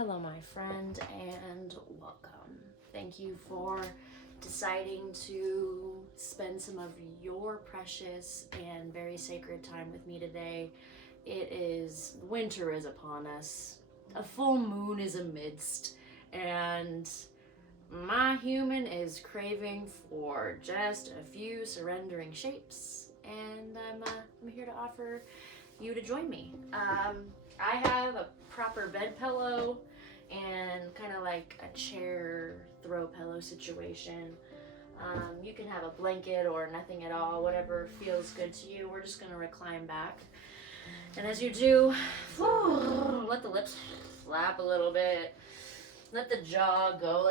Hello, my friend, and welcome. Thank you for deciding to spend some of your precious and very sacred time with me today. Winter is upon us, a full moon is amidst, and my human is craving for just a few surrendering shapes, and I'm here to offer you to join me. I have a proper bed pillow and kind of like a chair throw pillow situation. You can have a blanket or nothing at all, whatever feels good to you. We're just going to recline back. And as you do, let the lips flap a little bit. Let the jaw go.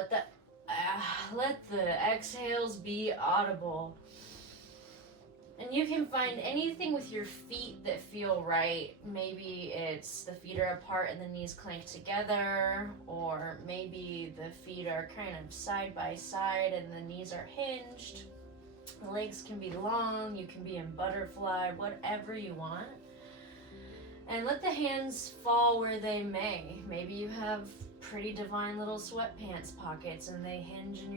Let the exhales be audible. And you can find anything with your feet that feel right. Maybe it's the feet are apart and the knees clank together, or maybe the feet are kind of side by side and the knees are hinged. The legs can be long, you can be in butterfly, whatever you want. And let the hands fall where they may. Maybe you have pretty divine little sweatpants pockets and they hinge in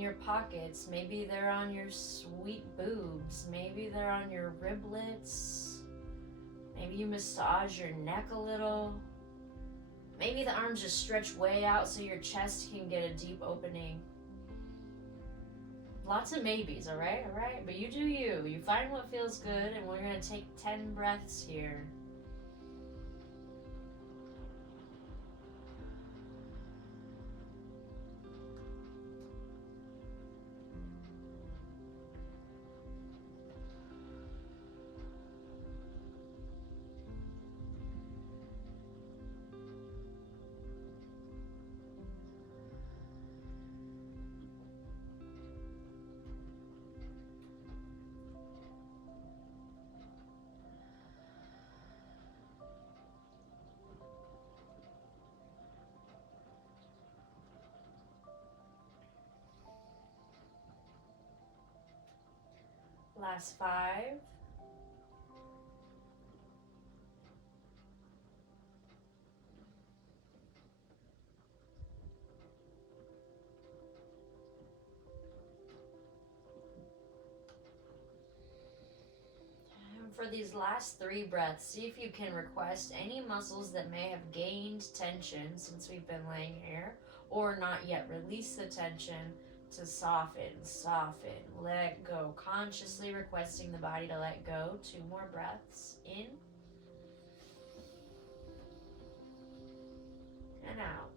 your pockets. Maybe they're on your sweet boobs. Maybe they're on your riblets. Maybe you massage your neck a little. Maybe the arms just stretch way out so your chest can get a deep opening. Lots of maybes, all right? But you do you. You find what feels good, and we're going to take 10 breaths here. Last 5. And for these last 3 breaths, see if you can request any muscles that may have gained tension since we've been laying here, or not yet release the tension, to soften, let go. Consciously requesting the body to let go. 2 more breaths. In and out.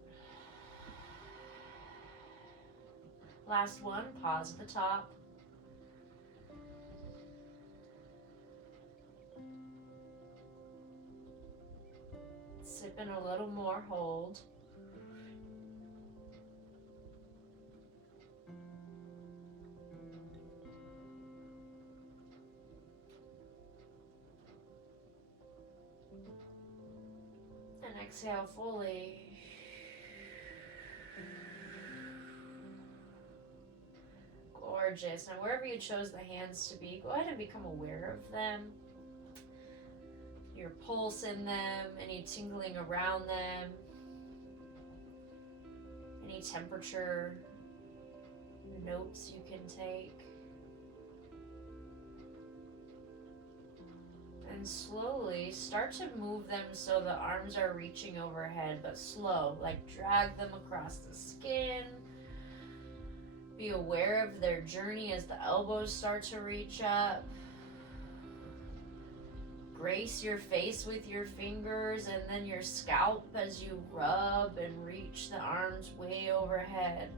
Last one, pause at the top. Sip in a little more, hold. And exhale fully. Gorgeous. Now wherever you chose the hands to be, go ahead and become aware of them. Your pulse in them, any tingling around them, any temperature notes you can take. And slowly start to move them so the arms are reaching overhead, but slow, like drag them across the skin. Be aware of their journey as the elbows start to reach up. Grace your face with your fingers and then your scalp as you rub and reach the arms way overhead.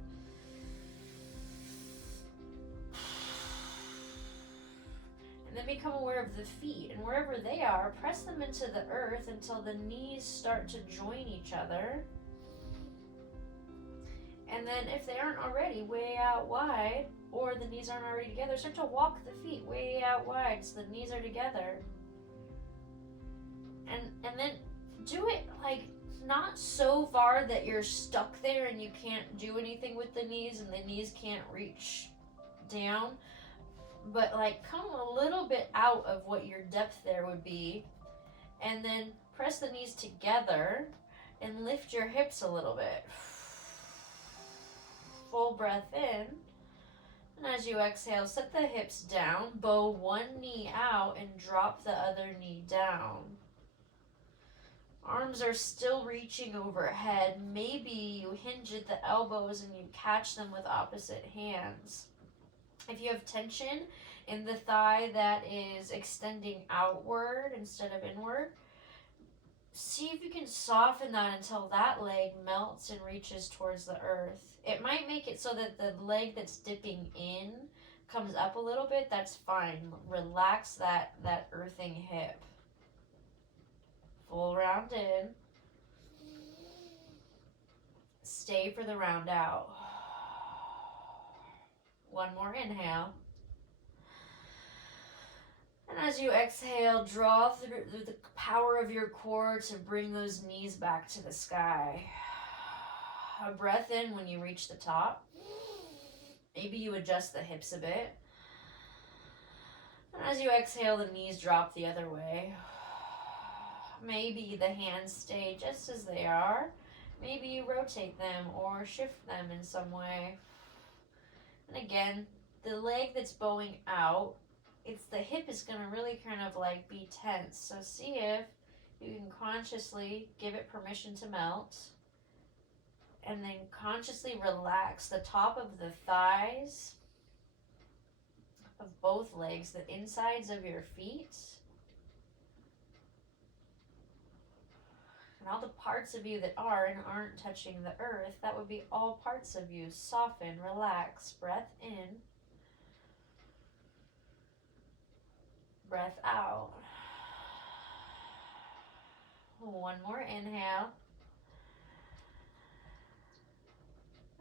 And then become aware of the feet, and wherever they are, press them into the earth until the knees start to join each other. And then if they aren't already way out wide, or the knees aren't already together, start to walk the feet way out wide so the knees are together. And then do it like not so far that you're stuck there and you can't do anything with the knees and the knees can't reach down, but like come a little bit out of what your depth there would be, and then press the knees together and lift your hips a little bit. Full breath in. And as you exhale, set the hips down, bow one knee out, and drop the other knee down. Arms are still reaching overhead. Maybe you hinge at the elbows and you catch them with opposite hands. If you have tension in the thigh that is extending outward instead of inward, see if you can soften that until that leg melts and reaches towards the earth. It might make it so that the leg that's dipping in comes up a little bit. That's fine. Relax that earthing hip. Full round in. Stay for the round out. One more inhale. And as you exhale, draw through the power of your core to bring those knees back to the sky. A breath in when you reach the top. Maybe you adjust the hips a bit. And as you exhale, the knees drop the other way. Maybe the hands stay just as they are. Maybe you rotate them or shift them in some way. And again, the leg that's bowing out, the hip is going to really kind of like be tense. So see if you can consciously give it permission to melt. And then consciously relax the top of the thighs of both legs, the insides of your feet. And all the parts of you that are and aren't touching the earth, that would be all parts of you. Soften, relax, breath in. Breath out. One more inhale.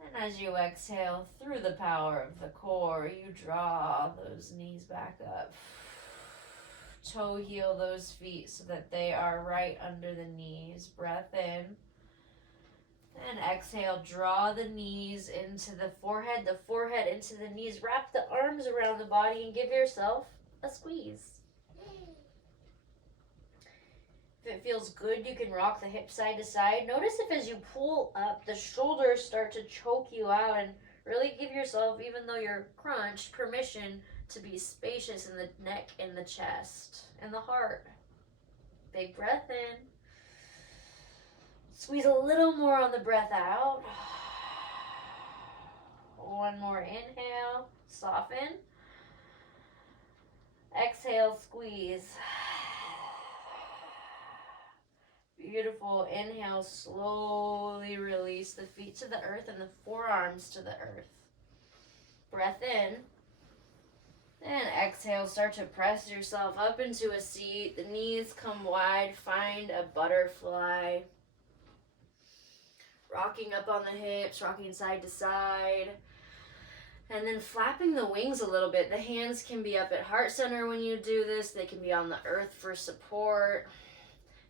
And as you exhale through the power of the core, you draw those knees back up. Toe heel those feet so that they are right under the knees. Breath in. And exhale, draw the knees into the forehead into the knees. Wrap the arms around the body and give yourself a squeeze. If it feels good, you can rock the hips side to side. Notice if as you pull up, the shoulders start to choke you out, and really give yourself, even though you're crunched, permission to be spacious in the neck and the chest and the heart. Big breath in. Squeeze a little more on the breath out. One more inhale. Soften. Exhale, squeeze. Beautiful. Inhale, slowly release the feet to the earth and the forearms to the earth. Breath in. And exhale, start to press yourself up into a seat. The knees come wide. Find a butterfly. Rocking up on the hips, rocking side to side. And then flapping the wings a little bit. The hands can be up at heart center when you do this. They can be on the earth for support.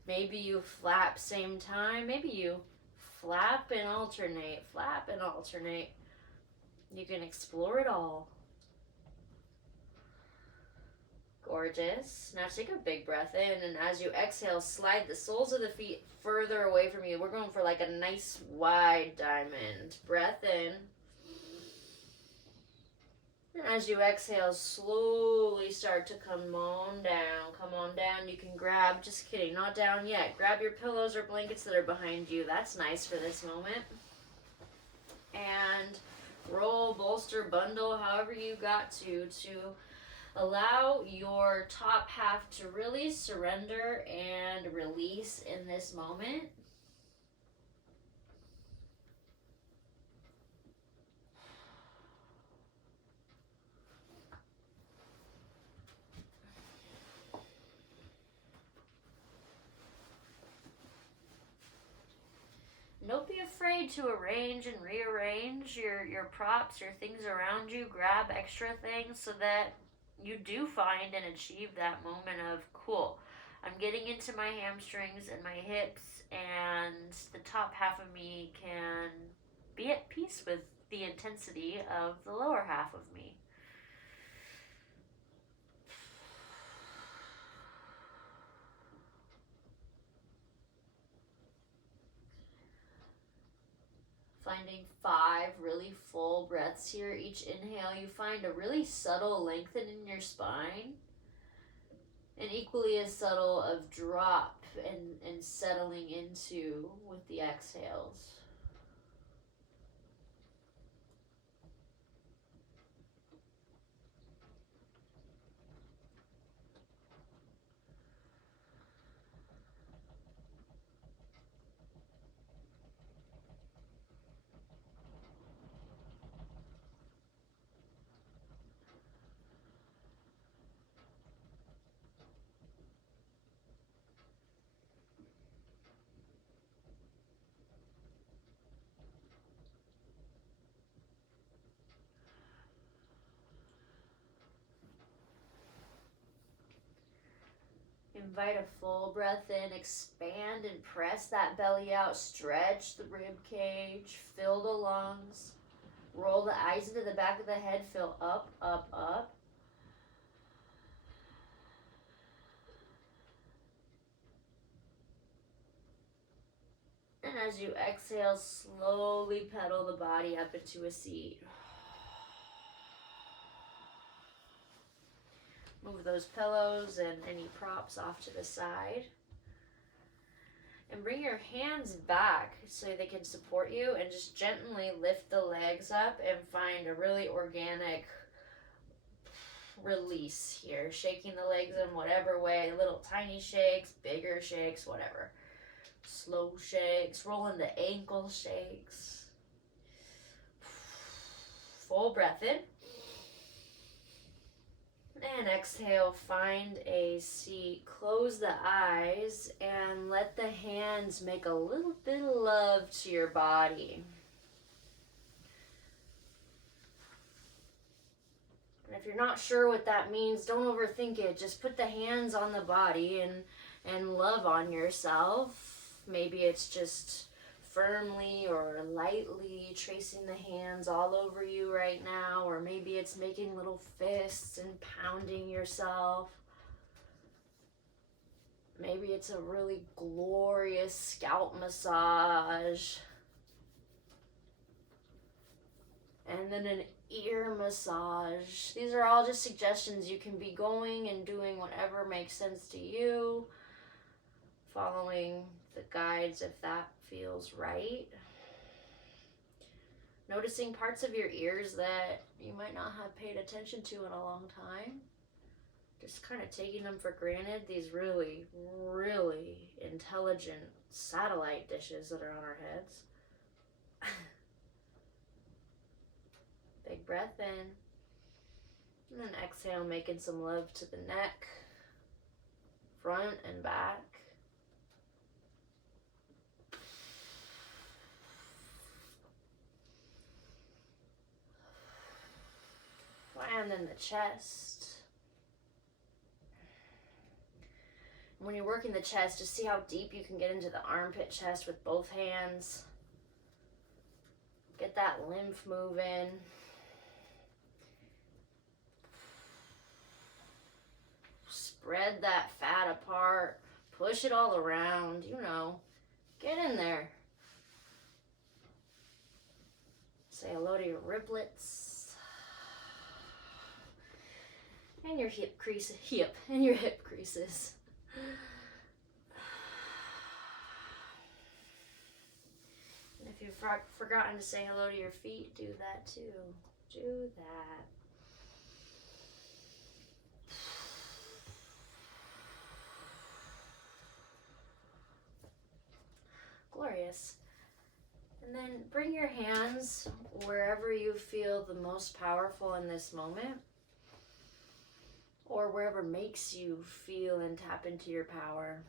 Maybe you flap same time. Maybe you flap and alternate. Flap and alternate. You can explore it all. Gorgeous. Now take a big breath in, and as you exhale, slide the soles of the feet further away from you. We're going for like a nice wide diamond. Breath in. And as you exhale, slowly start to come on down. Come on down. You can grab, just kidding, not down yet. Grab your pillows or blankets that are behind you. That's nice for this moment. And roll, bolster, bundle, however you got to allow your top half to really surrender and release in this moment. Don't be afraid to arrange and rearrange your props, your things around you. Grab extra things so that you do find and achieve that moment of, cool, I'm getting into my hamstrings and my hips, and the top half of me can be at peace with the intensity of the lower half of me. finding 5 really full breaths here. Each inhale, you find a really subtle lengthening in your spine, and equally as subtle of drop and settling into with the exhales. Invite a full breath in, expand and press that belly out, stretch the rib cage, fill the lungs, roll the eyes into the back of the head, fill up, up, up. And as you exhale, slowly pedal the body up into a seat. Move those pillows and any props off to the side. And bring your hands back so they can support you, and just gently lift the legs up and find a really organic release here. Shaking the legs in whatever way, little tiny shakes, bigger shakes, whatever. Slow shakes, rolling the ankle shakes. Full breath in. And exhale, find a seat. Close the eyes and let the hands make a little bit of love to your body. And if you're not sure what that means, don't overthink it. Just put the hands on the body and love on yourself. Maybe it's just firmly or lightly tracing the hands all over you right now, or maybe it's making little fists and pounding yourself. Maybe it's a really glorious scalp massage, and then an ear massage. These are all just suggestions. You can be going and doing whatever makes sense to you, following the guides if that feels right. Noticing parts of your ears that you might not have paid attention to in a long time. Just kind of taking them for granted. These really, really intelligent satellite dishes that are on our heads. Big breath in. And then exhale, making some love to the neck, front and back. And then the chest. When you're working the chest, just see how deep you can get into the armpit chest with both hands. Get that lymph moving. Spread that fat apart. Push it all around, Get in there. Say hello to your riblets. And your hip creases. And your hip creases. And if you've forgotten to say hello to your feet, do that too. Do that. Glorious. And then bring your hands wherever you feel the most powerful in this moment, or wherever makes you feel and tap into your power.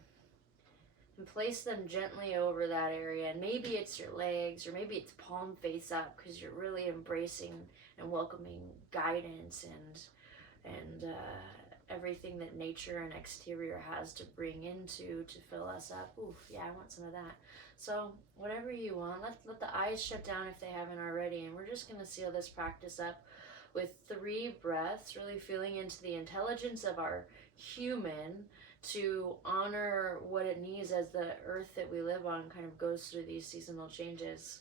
And place them gently over that area. And maybe it's your legs, or maybe it's palm face up, because you're really embracing and welcoming guidance and everything that nature and exterior has to bring into to fill us up. Oof, yeah, I want some of that. So whatever you want, let the eyes shut down if they haven't already, and we're just going to seal this practice up with 3 breaths, really feeling into the intelligence of our human to honor what it needs as the earth that we live on kind of goes through these seasonal changes.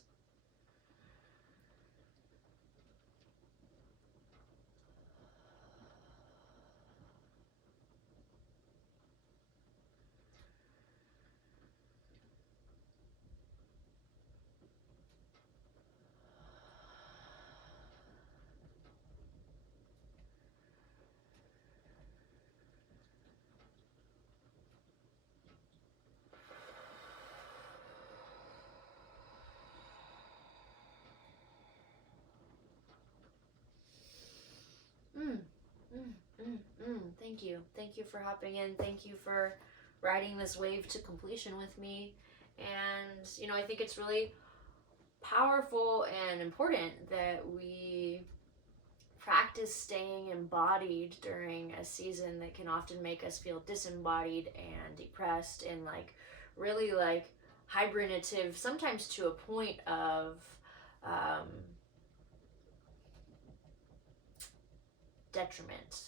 Thank you. Thank you for hopping in. Thank you for riding this wave to completion with me. And, you know, I think it's really powerful and important that we practice staying embodied during a season that can often make us feel disembodied and depressed and like really like hibernative, sometimes to a point of detriment.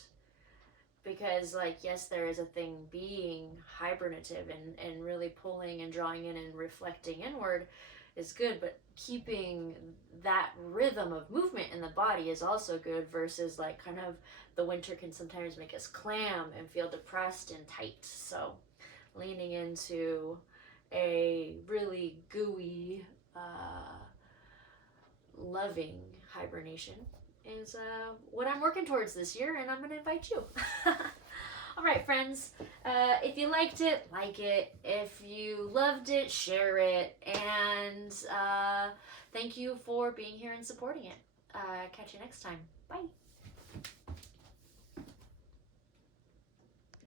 Because like, yes, there is a thing being hibernative and really pulling and drawing in and reflecting inward is good, but keeping that rhythm of movement in the body is also good, versus like kind of the winter can sometimes make us clam and feel depressed and tight. So leaning into a really gooey, loving hibernation is what I'm working towards this year, and I'm going to invite you. All right, friends. If you liked it, like it. If you loved it, share it. And thank you for being here and supporting it. Catch you next time. Bye.